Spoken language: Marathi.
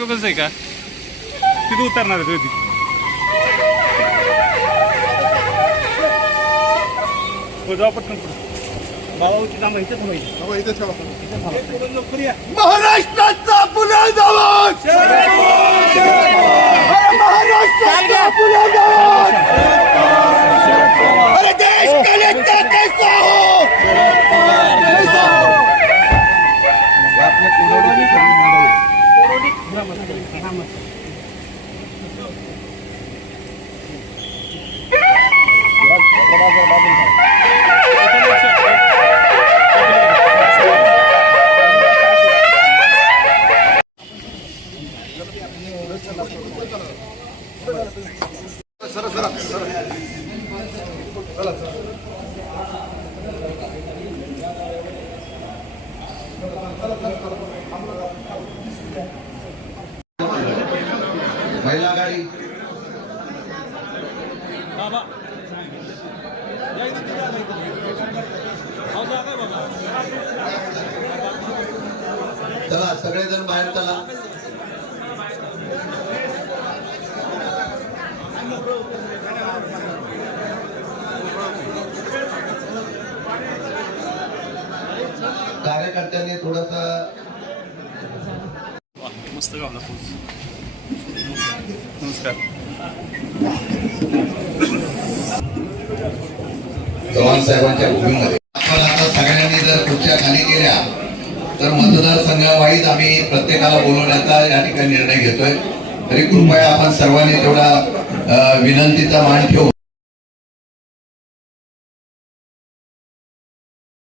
उपयोगच आहे का? तिथे उतरणार आहे तुम्ही. हो. महाराष्ट्राचा पुन्हा जावं महाराष्ट्राचा पुन्हा Vamos, महिला गाडी चला सगळेजण बाहेर चला. कार्यकर्त्यांनी थोडस मस्त गावला नमस्कार. चव्हाण साहेबांच्या भूमीमध्ये. आपण आता सगळ्यांनी जर खुर्च्या खाली गेल्या तर मतदारसंघावाईज आम्ही प्रत्येकाला बोलवण्याचा या ठिकाणी निर्णय घेतोय. तरी कृपया आपण सर्वांनी तेवढा विनंतीचा मान ठेवून